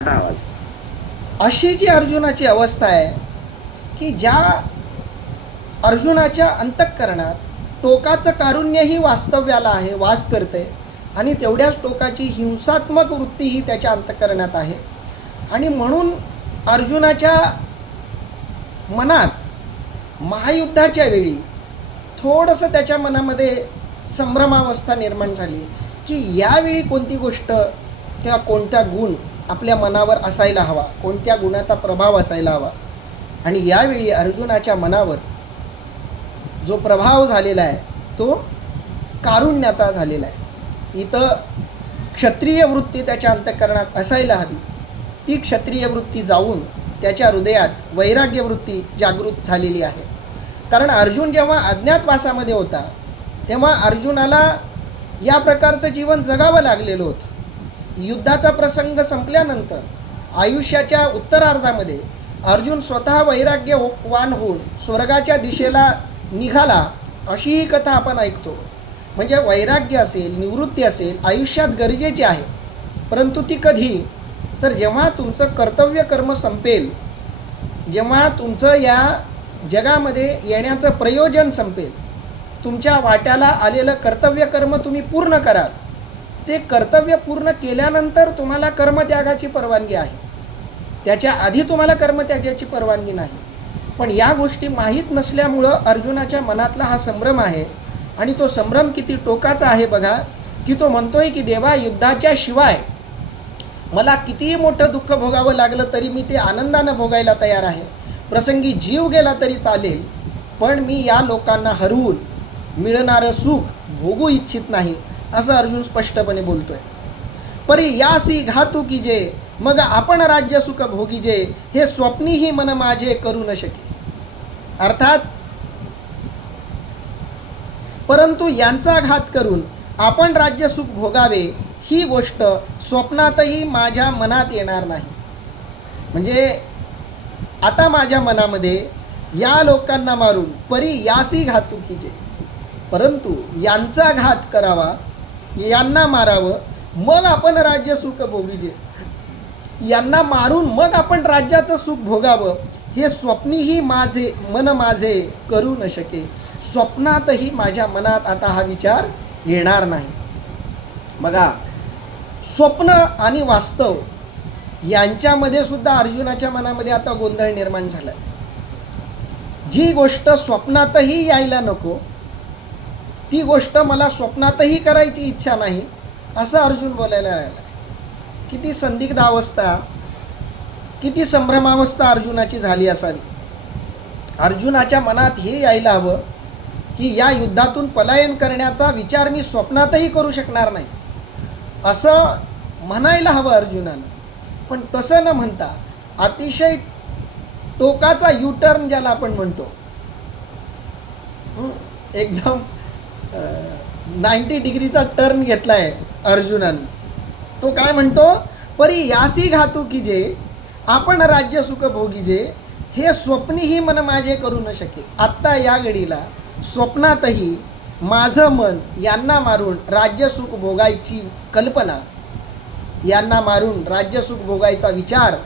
आवाज. अशी जी अर्जुनाची अवस्था आहे की ज्या अर्जुनाच्या अंतःकरणात टोकाचं कारुण्यही वास्तव्याला आहे वास करते आणि तेवढ्याच टोकाची हिंसात्मक वृत्तीही त्याच्या अंतःकरणात आहे. आणि म्हणून अर्जुनाच्या मनात महायुद्धाच्या वेळी थोडंसं त्याच्या मनामध्ये संभ्रमावस्था निर्माण झाली की यावेळी कोणती गोष्ट किंवा कोणता गुण आपल्या मनावर असायला हवा कोणत्या गुणाचा प्रभाव असायला हवा. आणि यावेळी अर्जुनाच्या मनावर जो प्रभाव झालेला आहे तो कारुण्याचा झालेला आहे. इथं क्षत्रिय वृत्ती त्याच्या अंतःकरणात असायला हवी. ती क्षत्रिय वृत्ती जाऊन त्याच्या हृदयात वैराग्य वृत्ती जागृत झालेली आहे. कारण अर्जुन जेव्हा अज्ञातवासामध्ये होता तेव्हा अर्जुनाला या प्रकारचं जीवन जगावं लागलेलं होतं. युद्धाचा प्रसंग संपल्यानंतर आयुष्याच्या उत्तरार्धामध्ये अर्जुन स्वतः वैराग्यवान होऊन स्वर्गाच्या दिशेला निघाला अशी ही कथा आपण ऐकतो. म्हणजे वैराग्य असेल निवृत्ती असेल आयुष्यात गरजेची आहे. परंतु ती कधी? तर जेव्हा तुमचं कर्तव्य कर्म संपेल जेव्हा तुमचं या जगामध्ये येण्याचं प्रयोजन संपेल तुमच्या वाट्याला आलेलं कर्तव्य कर्म तुम्ही पूर्ण कराल. ते कर्तव्य पूर्ण केल्यानंतर तुम्हाला कर्मत्यागाची परवानगी आहे. त्याच्या आधी तुम्हाला कर्मत्यागाची परवानगी नाही. पण या गोष्टी माहीत नसल्यामुळं अर्जुनाच्या मनातला हा संभ्रम आहे आणि तो संभ्रम किती टोकाचा आहे बघा की तो म्हणतोय की देवा युद्धाच्या शिवाय मला कितीही मोठं दुःख भोगावं लागलं तरी मी ते आनंदानं भोगायला तयार आहे. प्रसंगी जीव गेला तरी चालेल पण मी या लोकांना हरवून मिळणारं सुख भोगू इच्छित नाही. असं अर्जुन स्पष्टपणे बोलतोय. परी यासी घातू की जे मग आपण राज्य सुख भोगीजे हे स्वप्नीही मन माझे करू न शके. अर्थात परंतु यांचा घात करून आपण राज्य सुख भोगावे ही गोष्ट स्वप्नातही माझ्या मनात येणार नाही. म्हणजे आता माझ्या मनामध्ये या लोकांना मारून परी यासी घातू कीजे परंतु यांचा घात करावा यांना मारावं मग आपण राज्य सुख भोगीजे. यांना मारून मग आपण राज्याचं सुख भोगावं हे स्वप्नीही माझे मन माझे करू न शके. स्वप्नातही माझ्या मनात आता हा विचार येणार नाही. बघा स्वप्न आणि वास्तव यांच्यामध्ये सुद्धा अर्जुनाच्या मनामध्ये आता गोंधळ निर्माण झाला जी गोष्ट स्वप्नातही यायला नको ती गोष्ट मला स्वप्नातही करायची इच्छा नाही असं अर्जुन बोलायला लागला. किती संदिग्ध अवस्था किती संभ्रमावस्था अर्जुनाची झाली असावी. अर्जुनाच्या मनात हे यायला हवं की या युद्धातून पलायन करण्याचा विचार मी स्वप्नातही करू शकणार नाही असं म्हणायला हवं अर्जुनानं. पण तसं न म्हणता अतिशय टोकाचा यू टर्न ज्याला आपण म्हणतो एकदम नाईंटी डिग्रीचा टर्न घेतला आहे अर्जुनाने. तो काय म्हणतो? परी यासी घातू की जे आपण राज्य सुख भोगीजे हे स्वप्नीही मन माझे करू न शके. आत्ता या घडीला स्वप्नातही माझं मन यांना मारून राज्य सुख भोगायची कल्पना यांना मारून राज्य सुख भोगायचा विचार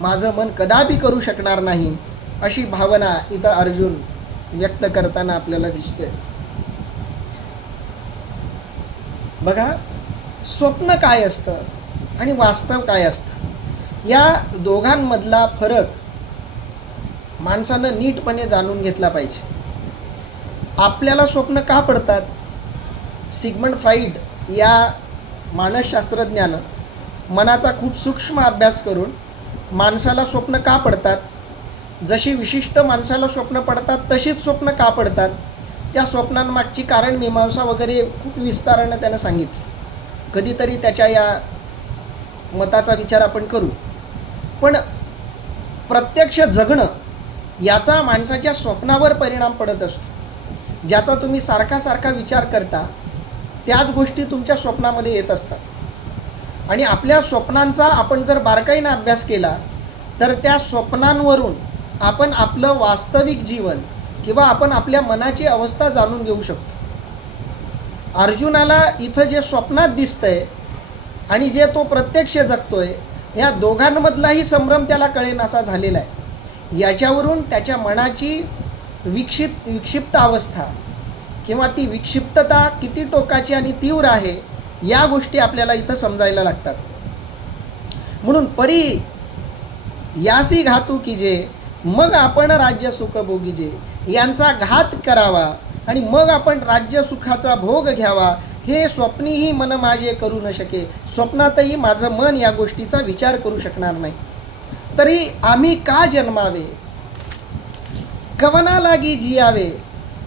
माझं मन कदापि करू शकणार नाही अशी भावना इथं अर्जुन व्यक्त करताना आपल्याला दिसते बघा स्वप्न काय असतं आणि वास्तव काय असतं? या दोघांमधला फरक माणसानं नीटपणे जाणून घेतला पाहिजे. आपल्याला स्वप्न का पडतात? सिगमंड फ्राईड या मानसशास्त्रज्ञानं मनाचा खूप सूक्ष्म अभ्यास करून माणसाला स्वप्न का पडतात? जशी विशिष्ट माणसाला स्वप्न पडतात तशीच स्वप्न का पडतात? त्या स्वप्नांमागची कारण मीमांसा वगैरे खूप विस्तारानं त्यानं सांगितली. कधीतरी त्याच्या या मताचा विचार आपण करू. पण प्रत्यक्ष जगणं याचा माणसाच्या स्वप्नावर परिणाम पडत असतो. ज्याचा तुम्ही सारखा सारखा विचार करता त्याच गोष्टी तुमच्या स्वप्नामध्ये येत असतात. आणि आपल्या स्वप्नांचा आपण जर बारकाईनं अभ्यास केला तर त्या स्वप्नांवरून आपण आपलं वास्तविक जीवन किंवा आपण आपल्या मनाची अवस्था जाणून घेऊ शकतो. अर्जुनाला इथं जे स्वप्नात दिसतंय आणि जे तो प्रत्यक्ष जगतोय या दोघांमधलाही संभ्रम त्याला कळेनासा झालेला आहे. याच्यावरून त्याच्या मनाची विक्षिप विक्षिप्त अवस्था किंवा ती विक्षिप्तता किती टोकाची आणि तीव्र आहे या गोष्टी आपल्याला इथं समजायला लागतात. म्हणून परी यासी घातू कीजे मग आपण राज्य सुख भोगीजे यांचा घात करावा आणि मग आपण राज्य सुखाचा भोग घ्यावा. हे स्वप्नीही मन माझे करू न शके. स्वप्नातही माझं मन या गोष्टीचा विचार करू शकणार नाही. तरी आम्ही का जन्मावे? कवना लागी जियावे?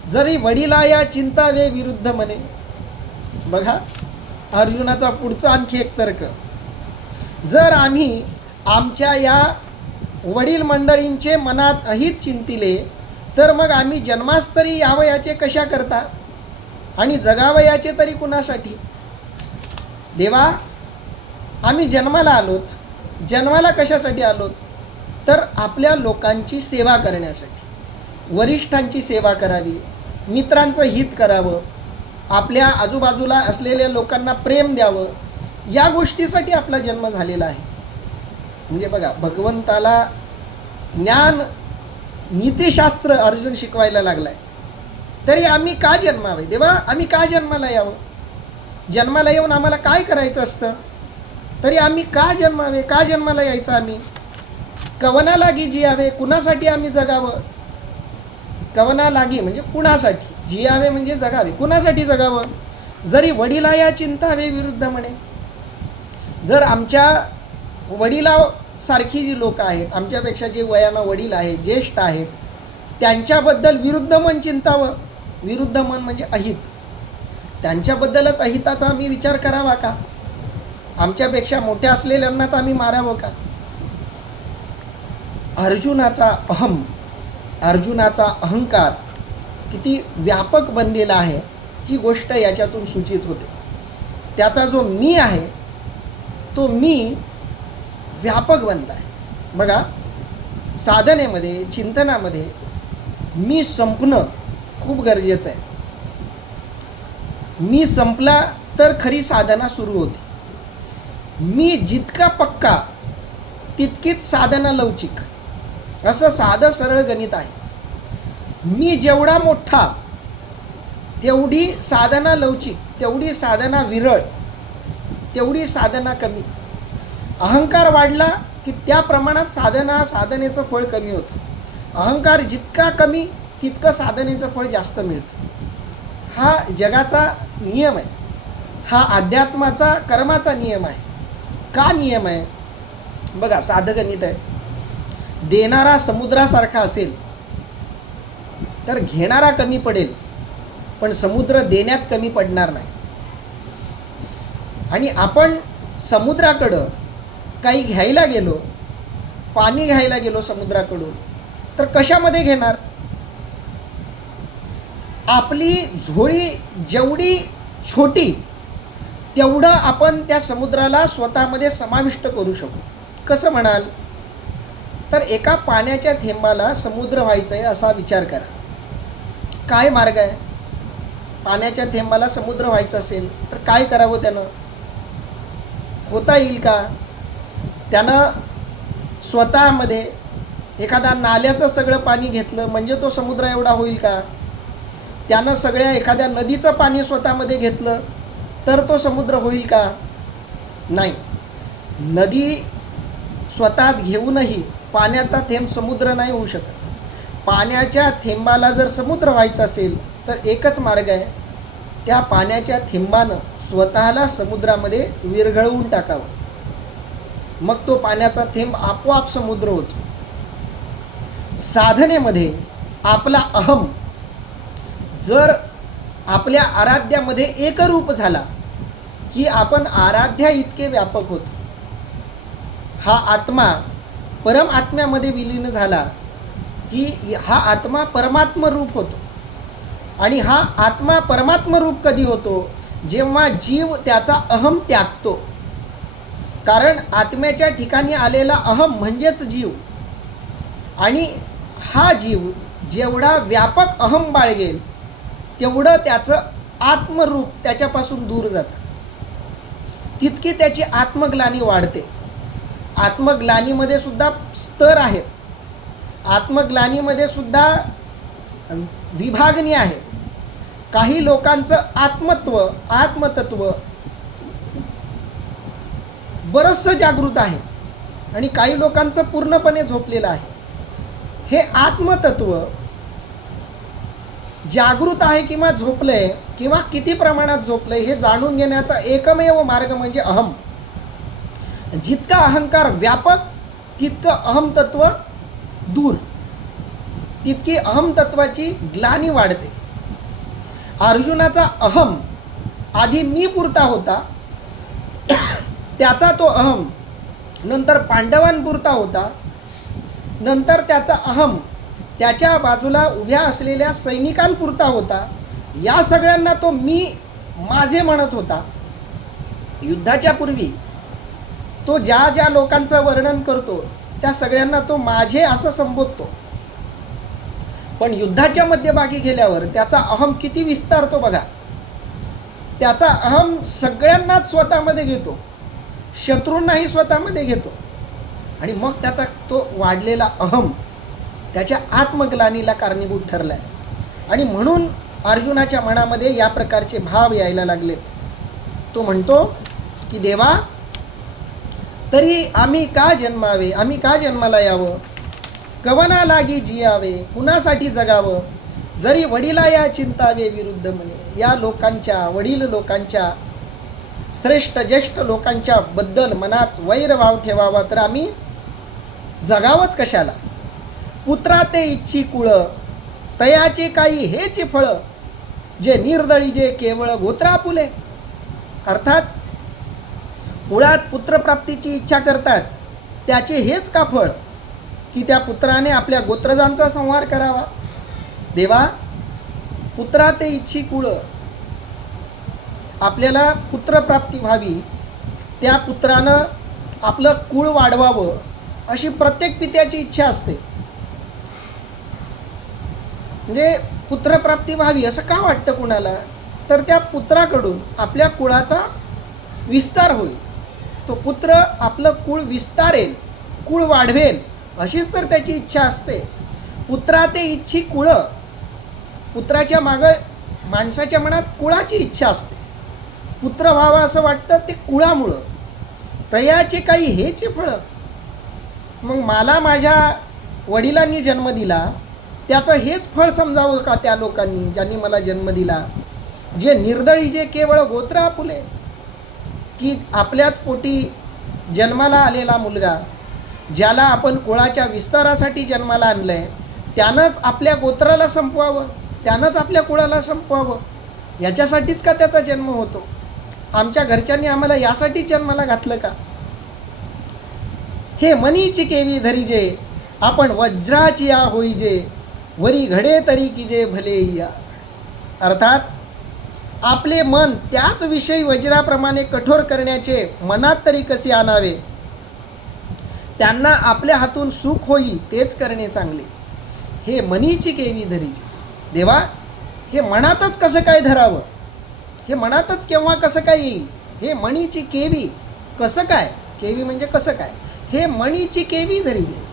जरी वडिला या चिंतावे विरुद्ध म्हणे बघा अर्जुनाचा पुढचा आणखी एक तर्क. जर आम्ही आमच्या या वडील मंडळींचे मनात अहित चिंतिले तर मग आम्ही जन्मास्तरी यावयाचे कशा करता? आणि जगावयाचे तरी कुणासाठी? देवा आम्ही जन्माला आलोत. जन्माला कशासाठी आलोत? तर आपल्या लोकांची सेवा करण्यासाठी. वरिष्ठांची सेवा करावी. मित्रांचं हित करावं. आपल्या आजूबाजूला असलेल्या लोकांना प्रेम द्यावं. या गोष्टीसाठी आपला जन्म झालेला आहे. म्हणजे बघा भगवंताला ज्ञान नीतिशास्त्र अर्जुन शिकवायला लागलाय. तरी आम्ही का जन्मावे? देवा आम्ही का जन्माला यावं? जन्माला येऊन आम्हाला काय करायचं असतं? तरी आम्ही का जन्मावे? का जन्माला यायचं आम्ही? कवना लागी जियावे कुणासाठी आम्ही जगावं? कवना लागी म्हणजे कुणासाठी? जियावे म्हणजे जगावे. कुणासाठी जगावं? जरी वडिला या चिंतावे विरुद्ध म्हणे. जर आमच्या वडिला सारखी जी लोक आहेत आमच्यापेक्षा जे वयानं वडील आहेत ज्येष्ठ आहेत त्यांच्याबद्दल विरुद्ध मन चिंतावं. विरुद्ध मन म्हणजे अहित. त्यांच्याबद्दलच अहिताचा आम्ही विचार करावा का? आमच्यापेक्षा मोठ्या असलेल्यांनाच आम्ही मारावं का? अर्जुनाचा अहम अर्जुनाचा अहंकार किती व्यापक बनलेला आहे ही गोष्ट याच्यातून सूचित होते. त्याचा जो मी आहे तो मी व्यापक बनला आहे बघा साधनेमध्ये चिंतनामध्ये मी संपणं खूप गरजेचं आहे. मी संपला तर खरी साधना सुरू होते. मी जितका पक्का तितकीच साधना लवचिक. असं साधं सरळ गणित आहे. मी जेवढा मोठा तेवढी साधना लवचिक तेवढी साधना विरळ तेवढी साधना कमी. अहंकार वाढला की त्या प्रमाणात साधना साधनेचं फळ कमी होतं. अहंकार जितका कमी तितकं साधनेचं फळ जास्त मिळतं. हा जगाचा नियम आहे. हा अध्यात्माचा कर्माचा नियम आहे. का नियम आहे? बघा साधं गणित आहे. देणारा समुद्रासारखा असेल तर घेणारा कमी पडेल पण समुद्र देण्यात कमी पडणार नाही. आणि आपण समुद्राकडं काही घ्यायला गेलो पाणी घ्यायला गेलो समुद्राकडून तर कशामध्ये घेणार? आपली झोळी जेवढी छोटी तेवढं आपण त्या समुद्राला स्वतःमध्ये समाविष्ट करू शकू. कसं म्हणाल? तर एका पाण्याच्या थेंबाला समुद्र व्हायचं आहे असा विचार करा. काय मार्ग आहे? पाण्याच्या थेंबाला समुद्र व्हायचं असेल तर काय करावं त्यानं? होता येईल का? त्यानं स्वतःमध्ये एखादा नाल्याचं सगळं पाणी घेतलं म्हणजे तो समुद्र एवढा होईल का? त्यानं सगळ्या एखाद्या नदीचं पाणी स्वतःमध्ये घेतलं तर तो समुद्र होईल का? नाही. नदी स्वतःत घेऊनही पाण्याचा थेंब समुद्र नाही होऊ शकत. पाण्याच्या थेंबाला जर समुद्र व्हायचं असेल तर एकच मार्ग आहे. त्या पाण्याच्या थेंबानं स्वतःला समुद्रामध्ये विरघळवून टाकावं. मग तो पाण्याचा थेंब आपोआप समुद्र होतो. साधनेमध्ये आपला अहम जर आपल्या आराध्यामध्ये एकरूप झाला की आपण आराध्या इतके व्यापक होतो. हा आत्मा परम आत्म्यामध्ये विलीन झाला की हा आत्मा परमात्म रूप होतो. आणि हा आत्मा परमात्म रूप कधी होतो? जेव्हा जीव त्याचा अहम त्यागतो. कारण आत्म्याच्या ठिकाणी आलेला अहम म्हणजेच जीव. आणि हा जीव जेवढा व्यापक अहम बाळगेल तेवढं त्याचं आत्मरूप त्याच्यापासून दूर जातं. तितकी त्याची आत्मग्लानी वाढते. आत्मग्लानीमध्ये सुद्धा स्तर आहेत. आत्मग्लानीमध्ये सुद्धा विभागणी आहे. काही लोकांचं आत्मत्व आत्मतत्व बरंचसं जागृत आहे. आणि काही लोकांचं पूर्णपणे झोपलेलं आहे. हे आत्मतत्व जागृत आहे किंवा झोपलंय किंवा किती प्रमाणात झोपलंय हे जाणून घेण्याचा एकमेव मार्ग म्हणजे अहम. जितका अहंकार व्यापक तितकं अहम तत्व दूर. तितकी अहमतत्वाची ग्लानी वाढते. अर्जुनाचा अहम आधी मी पुरता होता. त्याचा तो अहम. नंतर पांडवांपुरता होता. नंतर त्याचा अहम. त्याच्या बाजूला उभ्या असलेल्या सैनिकांपुरता होता. या सगळ्यांना तो मी माझे म्हणत होता. युद्धाच्या पूर्वी तो ज्या ज्या लोकांचं वर्णन करतो त्या सगळ्यांना तो माझे असं संबोधतो. पण युद्धाच्या मध्यभागी गेल्यावर त्याचा अहम किती विस्तारतो बघा. त्याचा अहम सगळ्यांनाच स्वतःमध्ये घेतो. शत्रूंनाही स्वतःमध्ये घेतो. आणि मग त्याचा तो वाढलेला अहम त्याच्या आत्मग्लानीला कारणीभूत ठरला आहे आणि म्हणून अर्जुनाच्या मनामध्ये या प्रकारचे भाव यायला लागले. तो म्हणतो की देवा तरी आम्ही का जन्मावे? आम्ही का जन्माला यावं? कवना लागी जियावे? कुणासाठी जगावं? जरी वडिला या चिंतावे विरुद्ध म्हणे. या लोकांच्या वडील लोकांच्या श्रेष्ठ ज्येष्ठ लोकांच्या बद्दल मनात वैरभाव ठेवावा तर आम्ही जगावंच कशाला. पुत्रा ते इच्छी कुळ तयाचे काही हेची फळं जे निर्दळी जे केवळ गोत्रापुले. अर्थात कुळात पुत्रप्राप्तीची इच्छा करतात त्याचे हेच का फळ? की त्या पुत्राने आपल्या गोत्रजांचा संहार करावा. देवा पुत्रा ते इच्छी कुळ आपल्याला पुत्रप्राप्ती व्हावी त्या पुत्रानं आपलं कुळ वाढवावं अशी प्रत्येक पित्याची इच्छा असते. म्हणजे पुत्रप्राप्ती व्हावी असं का वाटतं कुणाला? तर त्या पुत्राकडून आपल्या कुळाचा विस्तार होईल. तो पुत्र आपलं कुळ विस्तारेल कुळ वाढवेल अशीच तर त्याची इच्छा असते. पुत्रा ते इच्छी कुळ. पुत्राच्या मागं माणसाच्या मनात कुळाची इच्छा असते. पुत्र व्हावा असं वाटतं ते कुळामुळं. तयाचे काही हेचे फळं. मग मला माझ्या वडिलांनी जन्म दिला. त्याचं हेच फळ समजावं का त्या लोकांनी ज्यांनी मला जन्म दिला? जे निर्दळी जे केवळ गोत्र आपुले. की आपल्याच पोटी जन्माला आलेला मुलगा ज्याला आपण कुळाच्या विस्तारासाठी जन्माला आणलं आहे त्यानंच आपल्या गोत्राला संपवावं त्यानंच आपल्या कुळाला संपवावं. याच्यासाठीच का त्याचा जन्म होतो? आमच्या घरच्यांनी आम्हाला यासाठी जन्माला घातलं का? हे मनीची केवी धरीजे आपण वज्राची या होईजे वरी घडे तरी की जे भले या. अर्थात आपले मन त्याच विषयी वज्राप्रमाणे कठोर करण्याचे मनात तरी कसे आणावे? त्यांना आपल्या हातून सुख होईल तेच करणे चांगले. हे मनीची केवी धरीजे देवा हे मनातच कसं काय धरावं? हे मनातच केव्हा कसं काय येईल? हे मणीची केवी कसं काय? केवी म्हणजे कसं काय? हे मणीची केवी धरीजे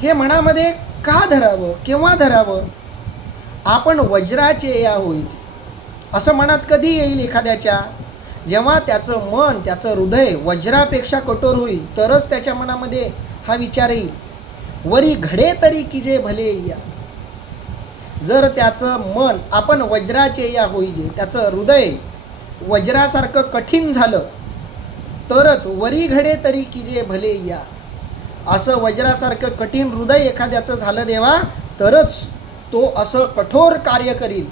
हे मनामध्ये का धरावं? केव्हा धरावं? आपण वज्राचे या होईचे असं मनात कधी येईल एखाद्याच्या? जेव्हा त्याचं मन त्याचं हृदय वज्रापेक्षा कठोर होईल तरच त्याच्या मनामध्ये हा विचार येईल. वरी घडे तरी की जे भले या. जर त्याचं मन आपण वज्राचे या होईजे त्याचं हृदय वज्रासारखं कठीण झालं तरच वरी घडे तरी की जे भले या. असं वज्रासारखं कठीण हृदय एखाद्याचं झालं देवा तरच तो असं कठोर कार्य करील.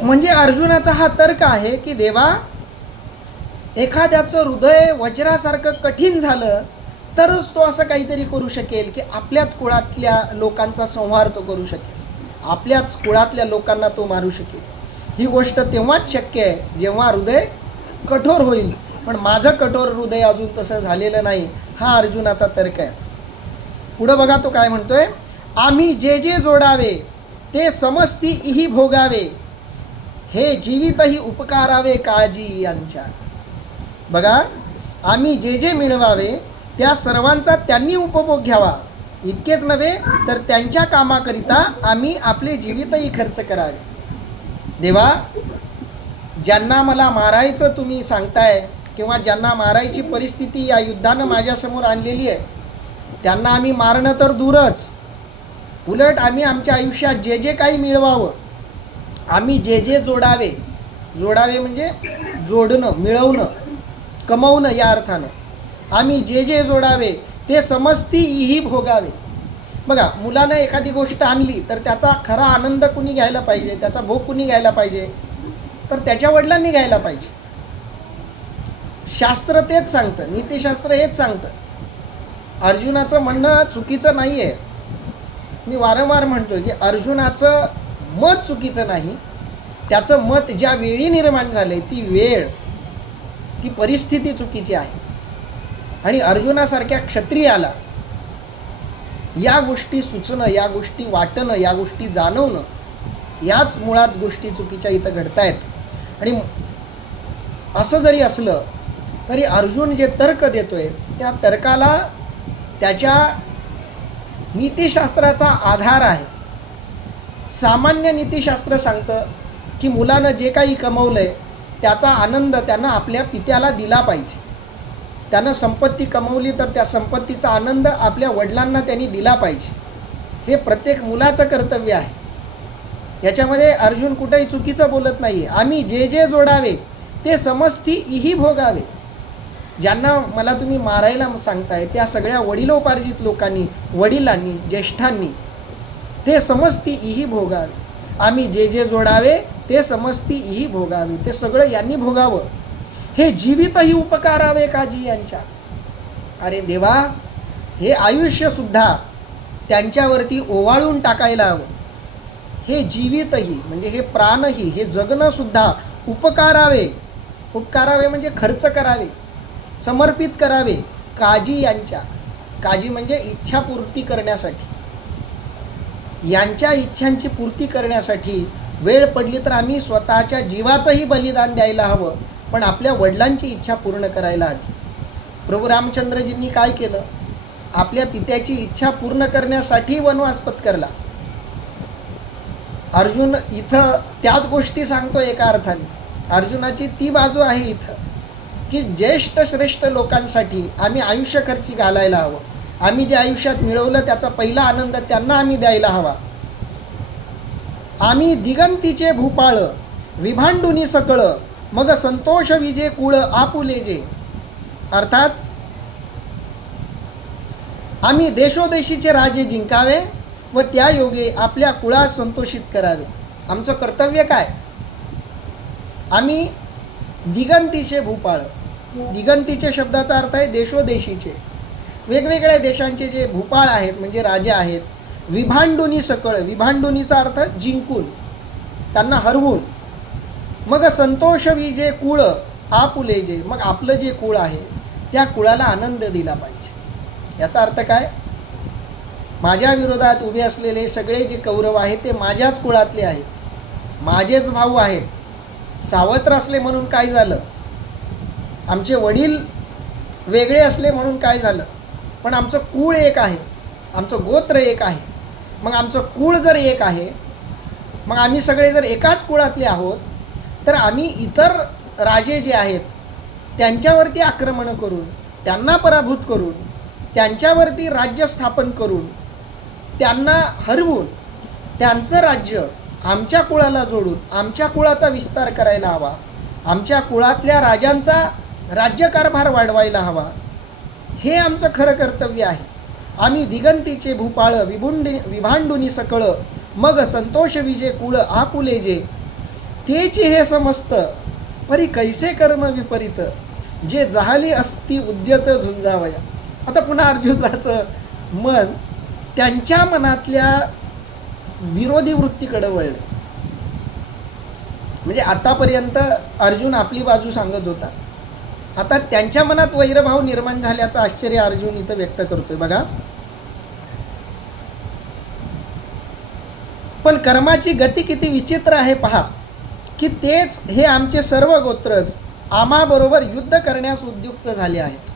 म्हणजे अर्जुनाचा हा तर्क आहे की देवा एखाद्याचं हृदय वज्रासारखं कठीण झालं तरच तो असं काहीतरी करू शकेल की आपल्याच कुळातल्या लोकांचा संहार तो करू शकेल. आपल्याच कुळातल्या लोकांना तो मारू शकेल. ही गोष्ट तेव्हाच शक्य आहे जेव्हा हृदय कठोर होईल. पण माझं कठोर हृदय अजून तसं झालेलं नाही हा अर्जुनाचा तर्क आहे. पुढं बघा तो काय म्हणतोय आम्ही जे जे जोडावे ते समस्ती इही भोगावे. हे जीवितही उपकारावे काळजी यांच्या. बघा आम्ही जे जे मिळवावे त्या सर्वांचा त्यांनी उपभोग घ्यावा. इतकेच नव्हे तर त्यांच्या कामाकरिता आम्ही आपले जीवितही खर्च करावे. देवा ज्यांना मला मारायचं तुम्ही सांगताय किंवा ज्यांना मारायची परिस्थिती या युद्धानं माझ्यासमोर आणलेली आहे त्यांना आम्ही मारणं तर दूरच. उलट आम्ही आमच्या आयुष्यात जे जे काही मिळवावं आम्ही जे जे जोडावे. जोडावे म्हणजे जोडणं मिळवणं कमवणं या अर्थानं. आम्ही जे जे जोडावे ते समजती ही भोगावे. बघा मुलानं एखादी गोष्ट आणली तर त्याचा खरा आनंद कुणी घ्यायला पाहिजे? त्याचा भोग कुणी घ्यायला पाहिजे? तर त्याच्या वडिलांनी घ्यायला पाहिजे. शास्त्र तेच सांगतं नीतिशास्त्र हेच सांगतं. अर्जुनाचं म्हणणं चुकीचं नाही आहे मी वारंवार म्हणतो की अर्जुनाचं मत चुकीचं नाही. त्याचं मत ज्या वेळी निर्माण झाले ती वेळ ती परिस्थिती चुकीची आहे. आणि अर्जुनासारख्या क्षत्रियाला या गोष्टी सुचणं या गोष्टी वाटणं या गोष्टी जाणवणं याच मुळात गोष्टी चुकीच्या इथं घडतायत. आणि असं जरी असलं तरी अर्जुन जे तर्क देतोय त्या तर्काला त्याच्या नीतिशास्त्राचा आधार आहे. सामान्य नीतिशास्त्र सांगतं की मुलानं जे काही कमवलं आहे त्याचा आनंद त्यानं आपल्या पित्याला दिला पाहिजे. त्यानं संपत्ती कमवली तर त्या संपत्तीचा आनंद आपल्या वडिलांना त्यांनी दिला पाहिजे. हे प्रत्येक मुलाचं कर्तव्य आहे. याच्यामध्ये अर्जुन कुठंही चुकीचं बोलत नाही आम्ही जे जे जोडावे ते समस्ती इही भोगावे. ज्यांना मला तुम्ही मारायला सांगताय त्या सगळ्या वडिलोपार्जित लोकांनी वडिलांनी ज्येष्ठांनी ते समस्ती इही भोगावे. आम्ही जे जे जोडावे ते समस्ती इही भोगावे. ते सगळं यांनी भोगावं. हे जीवितही उपकारावे काजी यांच्या. अरे देवा हे आयुष्यसुद्धा त्यांच्यावरती ओवाळून टाकायला हवं. हे जीवितही म्हणजे हे प्राणही हे जगणंसुद्धा उपकारावे. उपकारावे म्हणजे खर्च करावे समर्पित करावे काजी यांच्या. काजी म्हणजे इच्छापूर्ती करण्यासाठी. यांच्या इच्छांची पूर्ती करण्यासाठी वेळ पडली तर आम्ही स्वतःच्या जीवाचंही बलिदान द्यायला हवं. पण आपल्या वडिलांची इच्छा पूर्ण करायला हवी प्रभू रामचंद्रजींनी काय केलं? आपल्या पित्याची इच्छा पूर्ण करण्यासाठी वनवास पत्करला अर्जुन इथं त्याच गोष्टी सांगतो एका अर्थाने. अर्जुनाची ती बाजू आहे इथं की ज्येष्ठ श्रेष्ठ लोकांसाठी आम्ही आयुष्य खर्ची घालायला हवं. आम्ही जे आयुष्यात मिळवलं त्याचा पहिला आनंद त्यांना आम्ही द्यायला हवा. आम्ही दिगंतीचे भूपाळ विभांडुनी सकळं मग संतोष विजे कुळ आपुले जे अर्थात आम्ही देशोदेशीचे राजे जिंकावे व त्या योगे आपल्या कुळास संतोषित करावे. आमचं कर्तव्य काय? आम्ही दिगंतीचे भूपाळ. दिगंतीचे शब्दाचा अर्थ आहे देशोदेशीचे. वेगवेगळ्या देशांचे जे भूपाळ आहेत म्हणजे राजे आहेत विभांडुनी सकळ विभांडुनीचा अर्थ जिंकून त्यांना हरवून. मग संतोष विजे कुळ आपुले जे मग आपलं जे कुळ आहे त्या कुळाला आनंद दिला पाहिजे. याचा अर्थ काय? माझ्या विरोधात उभे असलेले सगळे जे कौरव आहेत ते माझ्याच कुळातले आहेत. माझेच भाऊ आहेत. सावत्र असले म्हणून काय झालं? आमचे वडील वेगळे असले म्हणून काय झालं? पण आमचं कुळ एक आहे. आमचं गोत्र एक आहे. मग आमचं कुळ जर एक आहे मग आम्ही सगळे जर एकाच कुळातले आहोत तर आम्ही इतर राजे जे आहेत त्यांच्यावरती आक्रमण करून त्यांना पराभूत करून त्यांच्यावरती राज्य स्थापन करून त्यांना हरवून त्यांचं राज्य आमच्या कुळाला जोडून आमच्या कुळाचा विस्तार करायला हवा. आमच्या कुळातल्या राजांचा राज्यकारभार वाढवायला हवा. हे आमचं खरं कर्तव्य आहे. आम्ही दिगंतीचे भूपाळ विभुंडी विभांडुनी सकळ मग संतोष विजे कुळ आपुले जे तेची हे समस्त. परी कैसे कर्म विपरीत? जे झाली असती उद्यत झुंजावया. आता पुन्हा अर्जुनाचं मन त्यांच्या मनातल्या विरोधी वृत्तीकडे वळलं. म्हणजे आतापर्यंत अर्जुन आपली बाजू सांगत होता. आता त्यांच्या मनात वैरभाव निर्माण झाल्याचं आश्चर्य अर्जुन इथं व्यक्त करतोय बघा. पण कर्माची गती किती विचित्र आहे पहा. की तेच हे आमचे सर्व गोत्रज आमाबरोबर युद्ध करण्यास उद्युक्त झाले आहेत.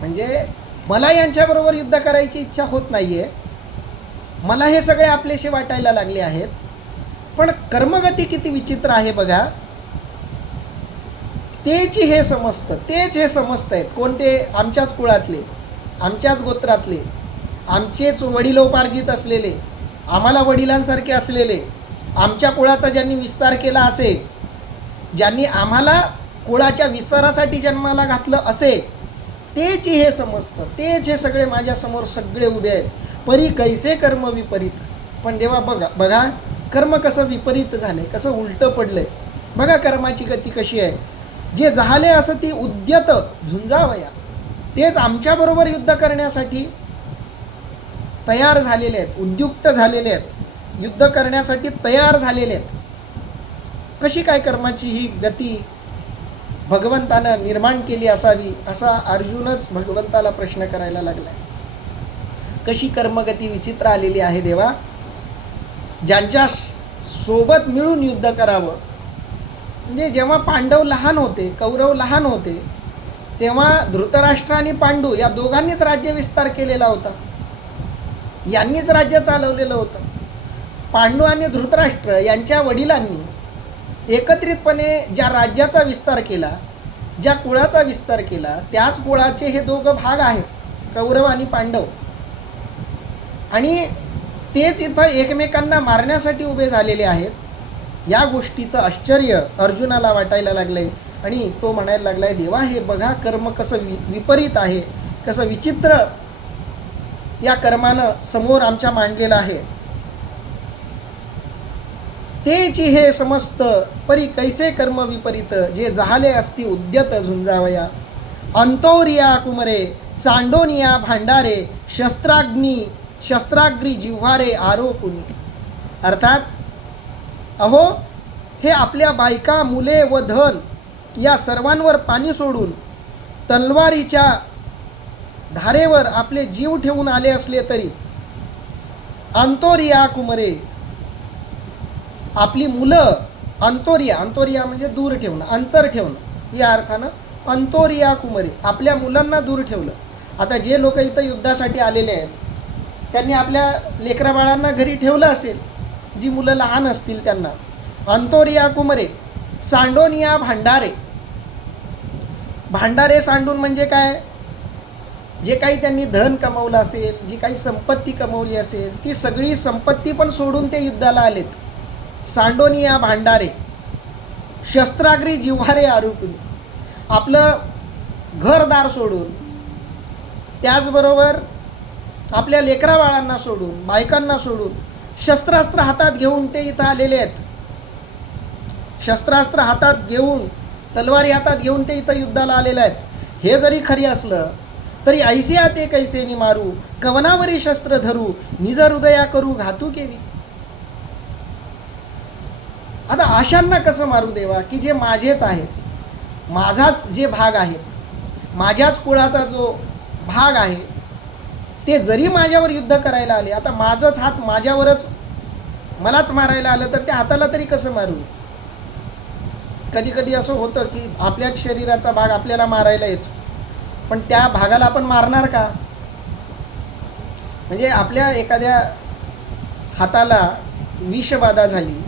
म्हणजे मला यांच्याबरोबर युद्ध करायची इच्छा होत नाही आहे मला हे सगळे आपलेसे वाटायला लागले आहेत. पण कर्मगती किती विचित्र आहे बघा. तेच हे समजतं तेच हे समजत आहेत. कोणते? आमच्याच कुळातले आमच्याच गोत्रातले आमचेच वडिलोपार्जित असलेले आम्हाला वडिलांसारखे असलेले आमच्या कुळाचा ज्यांनी विस्तार केला असे ज्यांनी आम्हाला कुळाच्या विस्तारासाठी जन्माला घातलं असे तेच हे समजतं. तेच हे सगळे माझ्यासमोर सगळे उभे आहेत. परी कैसे कर्म विपरीत? पण देवा बघा बघा कर्म कसं विपरीत झालंय कसं उलटं पडलंय. बघा कर्माची गती कशी आहे. जे झाले असं ती उद्यत झुंजावया. तेच आमच्याबरोबर युद्ध करण्यासाठी तयार झालेले आहेत उद्युक्त झालेले आहेत. युद्ध करण्यासाठी तयार झालेले आहेत. कशी काय कर्माची ही गती भगवंतानं निर्माण केली असावी असा अर्जुनच भगवंताला प्रश्न करायला लागलाय. कशी कर्मगती विचित्र आलेली आहे देवा. ज्यांच्या सोबत मिळून युद्ध करावं. म्हणजे जेव्हा पांडव लहान होते कौरव लहान होते तेव्हा धृतराष्ट्र आणि पांडू या दोघांनीच राज्य विस्तार केलेला होता. यांनीच राज्य चालवलेलं होतं. पांडू आणि धृतराष्ट्र यांच्या वडिलांनी एकत्रितपणे ज्या राज्याचा विस्तार केला ज्या कुळाचा विस्तार केला त्याच कुळाचे हे दोघं भाग आहेत कौरव आणि पांडव. आणि तेच इथं एकमेकांना मारण्यासाठी उभे झालेले आहेत. या गोष्टीचं आश्चर्य अर्जुनाला वाटायला लागलंय. आणि तो म्हणायला लागलाय देवा हे बघा कर्म कसं वि विपरीत आहे. कसं विचित्र या कर्मानं समोर आमच्या मांडलेलं आहे. तेची हे समस्त परी कैसे कर्म विपरीत जे झाले असती उद्यत झुंजावया. अंतौरिया कुमरे सांडोनिया भांडारे शस्त्राग्नी शस्त्राग्री जिव्हारे आरोपुनी. अर्थात अहो हे आपल्या बायका मुले व धन या सर्वांवर पाणी सोडून तलवारीच्या धारेवर आपले जीव ठेवून आले असले तरी अंतोरिया कुमरे आपली मुलं अंतोरिया अंतोरिया म्हणजे दूर ठेवणं अंतर ठेवणं. या अर्थानं अंतोरिया कुमरे आपल्या मुलांना दूर ठेवलं. आता जे लोक इथं युद्धासाठी आलेले आहेत त्यांनी आपल्या लेकरा बाळांना घरी ठेवलं असेल जी मुलं लहान असतील त्यांना. अंतोरिया कुमरे सांडोनिया भांडारे. भांडारे सांडून म्हणजे काय? जे काही त्यांनी धन कमवलं असेल जी काही संपत्ती कमवली असेल ती सगळी संपत्ती पण सोडून ते युद्धाला आलेत. सांडोनिया भांडारे शस्त्राग्री जिव्हारे आरोपी आपलं घरदार सोडून त्याचबरोबर आपल्या लेकरा बाळांना सोडून बायकांना सोडून शस्त्रास्त्र हातात घेऊन ते इथं आलेले आहेत. शस्त्रास्त्र हातात घेऊन तलवारी हातात घेऊन ते इथं युद्धाला आलेले आहेत. हे जरी खरी असलं तरी ऐसिया ते कैसेनी मारू कवनावरी शस्त्र धरू निज हृदया करू घातू केवी आता अशांना कसं मारू देवा की जे माझेच आहेत? माझाच जे भाग आहेत माझ्याच कुळाचा जो भाग आहे ते जरी माझ्यावर युद्ध करायला आले आता माझंच हात माझ्यावरच मलाच मारायला आलं तर त्या हाताला तरी कसं मारू? कधी कधी असं होतं की आपल्याच शरीराचा भाग आपल्याला मारायला येतो. पण त्या भागाला आपण मारणार का? म्हणजे आपल्या एखाद्या हाताला विषबाधा झाली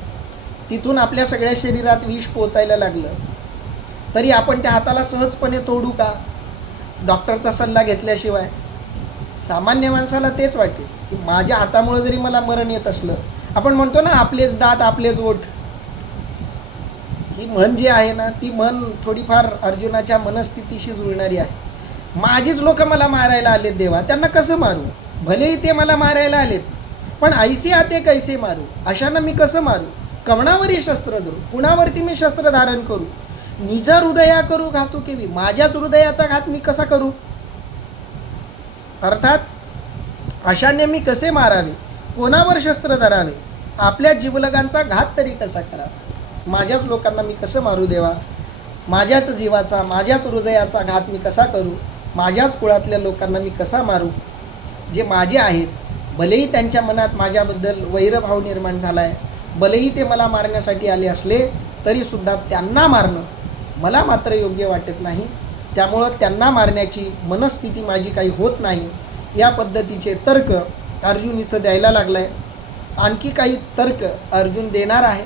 तिथून आपल्या सगळ्या शरीरात विष पोचायला लागलं. तरी आपण त्या हाताला सहजपणे तोडू का? डॉक्टरचा सल्ला घेतल्याशिवाय. सामान्य माणसाला तेच वाटेल की माझ्या हातामुळं जरी मला मरण येत असलं आपण म्हणतो ना आपलेच दात आपलेच ओठ. ही म्हण जी आहे ना ती म्हण थोडीफार अर्जुनाच्या मनस्थितीशी जुळणारी आहे. माझीच लोक मला मारायला आलेत देवा त्यांना कसं मारू? भलेही ते मला मारायला आलेत पण ऐसे आते कैसे मारू? अशांना मी कसं मारू? कवणावरही शस्त्र धरू कुणावरती मी शस्त्र धारण करू. निज हृदया करू घातू केवी माझ्याच हृदयाचा घात मी कसा करू? अर्थात अशाने मी कसे मारावे? कोणावर शस्त्र धरावे? आपल्या जीवलगांचा घात तरी कसा करावा? माझ्याच लोकांना मी कसं मारू देवा? माझ्याच जीवाचा माझ्याच हृदयाचा घात मी कसा करू? माझ्याच कुळातल्या लोकांना मी कसा मारू? जे माझे आहेत भलेही त्यांच्या मनात माझ्याबद्दल वैरभाव निर्माण झाला आहे भलेही ते मला मारण्यासाठी आले असले तरीसुद्धा त्यांना मारणं मला मात्र योग्य वाटत नाही. त्यामुळं त्यांना मारण्याची मनस्थिती माझी काही होत नाही. या पद्धतीचे तर्क अर्जुन इथं द्यायला लागला आहे आणखी काही तर्क अर्जुन देणार आहे.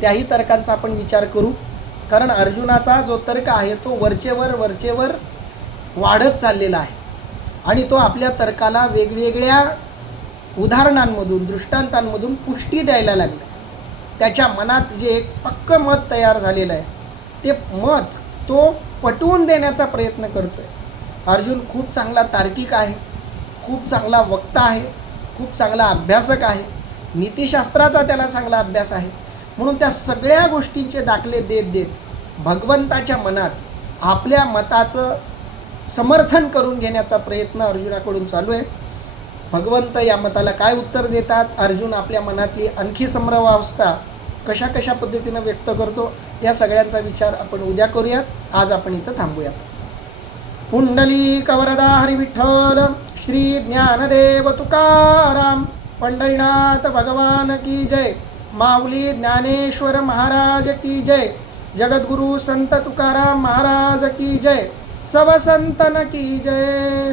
त्याही तर्कांचा आपण विचार करू. कारण अर्जुनाचा जो तर्क आहे तो वरचेवर वरचेवर वाढत चाललेला आहे. आणि तो आपल्या तर्काला वेगवेगळ्या उदाहरणांमधून दृष्टांतांमधून पुष्टी द्यायला लागला. त्याच्या मनात जे एक पक्क मत तयार झालेलं आहे ते मत तो पटवून देण्याचा प्रयत्न करतो आहे अर्जुन खूप चांगला तार्किक आहे खूप चांगला वक्ता आहे खूप चांगला अभ्यासक आहे नीतिशास्त्राचा त्याला चांगला अभ्यास आहे. म्हणून त्या सगळ्या गोष्टींचे दाखले देत देत भगवंताच्या मनात आपल्या मताचं समर्थन करून घेण्याचा प्रयत्न अर्जुनाकडून चालू आहे. भगवंत या मताला काय उत्तर देतात? अर्जुन आपल्या मनातली आणखी संभ्रमावस्था कशा कशा पद्धतीनं व्यक्त करतो? या सगळ्यांचा विचार आपण उद्या करूयात. आज आपण इथं थांबूयात. पुंडली कवरदा हरी विठ्ठल श्री ज्ञानदेव तुकाराम पंढरीनाथ भगवान की जय. माऊली ज्ञानेश्वर महाराज की जय. जगद्गुरु संत तुकाराम महाराज की जय. सब संतन की जय.